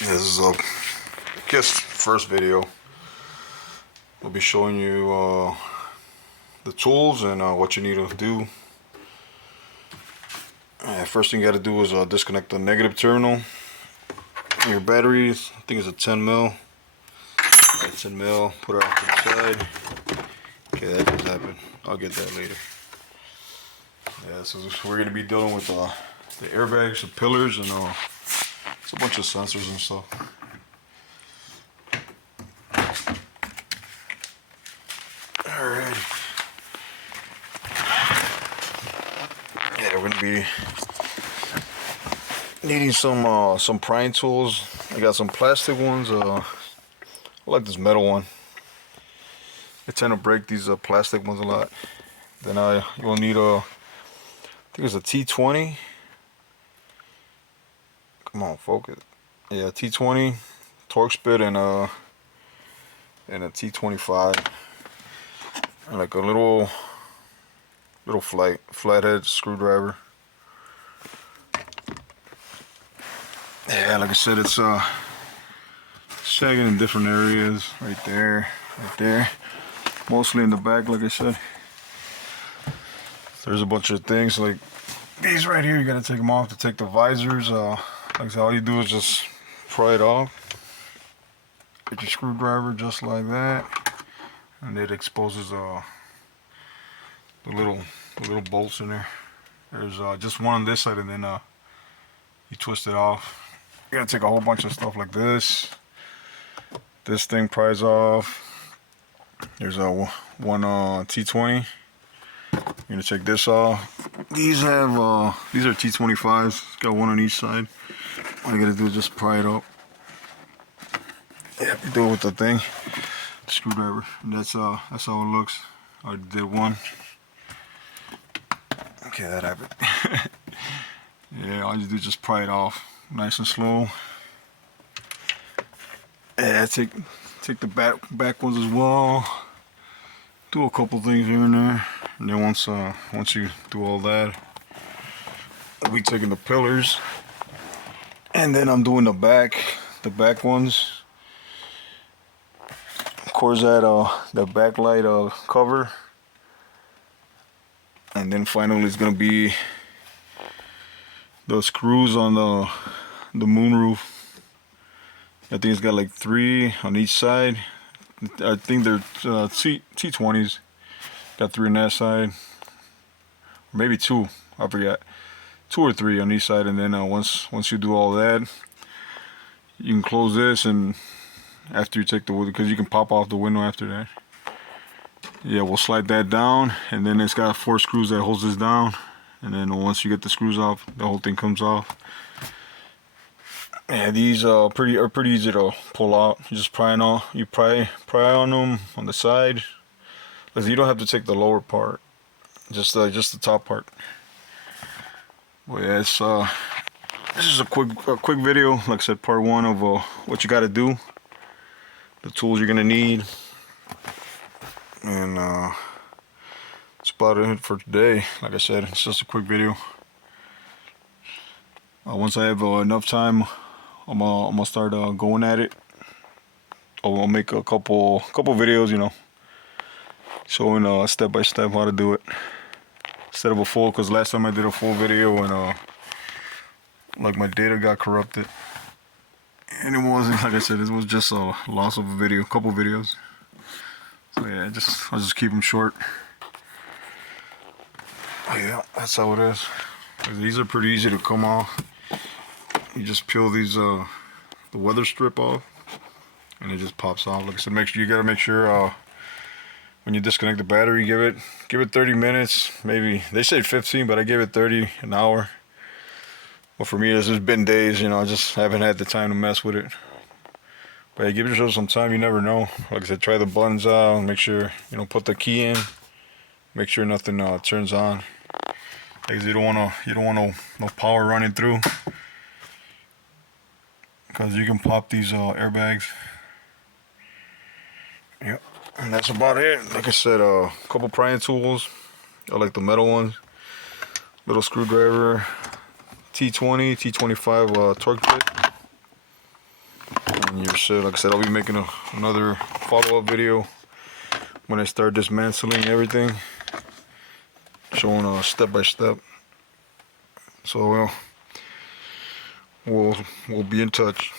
This is I guess first video. I'll be showing you the tools and what you need to do. First thing you got to do is disconnect the negative terminal. Your battery, I think it's a 10 mil. 10 mil. Put it off to the side. Okay, that just happened. I'll get that later. Yeah, so we're gonna be dealing with the airbags, the pillars, and it's a bunch of sensors and stuff. Alright. Yeah, we're gonna be needing some prying tools. I got some plastic ones. I like this metal one. I tend to break these plastic ones a lot. Then you'll need I think it's a T20. Come on, focus. Yeah, T20 torque spit and a T25. And like a little flathead screwdriver. Yeah, like I said, it's sagging in different areas. Right there, right there. Mostly in the back, like I said. There's a bunch of things like these right here. You gotta take them off to take the visors. Like I said, all you do is just pry it off. Get your screwdriver just like that, and it exposes the little bolts in there. There's just one on this side, and then you twist it off. You gotta take a whole bunch of stuff like this. This thing pries off. There's one T20. You're gonna take this off. These are T25s. It's got one on each side. All you gotta do is just pry it up. Yeah, you do it with the thing, the screwdriver. And that's how it looks. I did one. Okay, that happened. Yeah, all you do is just pry it off, nice and slow. Yeah, take the back ones as well. Do a couple things here and there, and then once you do all that, I'll be taking the pillars, and then I'm doing the back ones. Of course, that backlight cover, and then finally it's gonna be the screws on the moonroof. I think it's got like 3 on each side. I think they're T20s. Got 3 on that side, or maybe 2. I forgot. 2 or 3 on each side, and then once you do all that, you can close this, and after you take the wood, because you can pop off the window after that. Yeah, we'll slide that down, and then it's got 4 screws that holds this down, and then once you get the screws off, the whole thing comes off. Yeah, these are pretty easy to pull out. You just pry on them on the side, because you don't have to take the lower part, just the top part. Well, yeah, this is a quick video. Like I said, part 1 of what you got to do, the tools you're gonna need, and that's about it for today. Like I said, it's just a quick video. Once I have enough time, I'm gonna start going at it. I'll make a couple videos, you know, showing step by step how to do it instead of a full. Because last time I did a full video and like my data got corrupted, and it wasn't, like I said, it was just a loss of a video, couple videos. So yeah, I'll just keep them short. Yeah, that's how it is. These are pretty easy to come off. You just peel these the weather strip off, and it just pops off. Like I said, you gotta make sure when you disconnect the battery, give it 30 minutes. Maybe they say 15, but I gave it 30, an hour. But for me, this has been days. You know, I just haven't had the time to mess with it. But yeah, give yourself some time. You never know. Like I said, try the buttons out. Make sure put the key in. Make sure nothing turns on. Because you don't want no power running through. Because you can pop these airbags. Yep, and that's about it. Like I said, a couple prying tools. I like the metal ones. Little screwdriver, T20, T25 torque bit. and you're set. Like I said, I'll be making another follow-up video when I start dismantling everything, showing step by step. So we'll be in touch.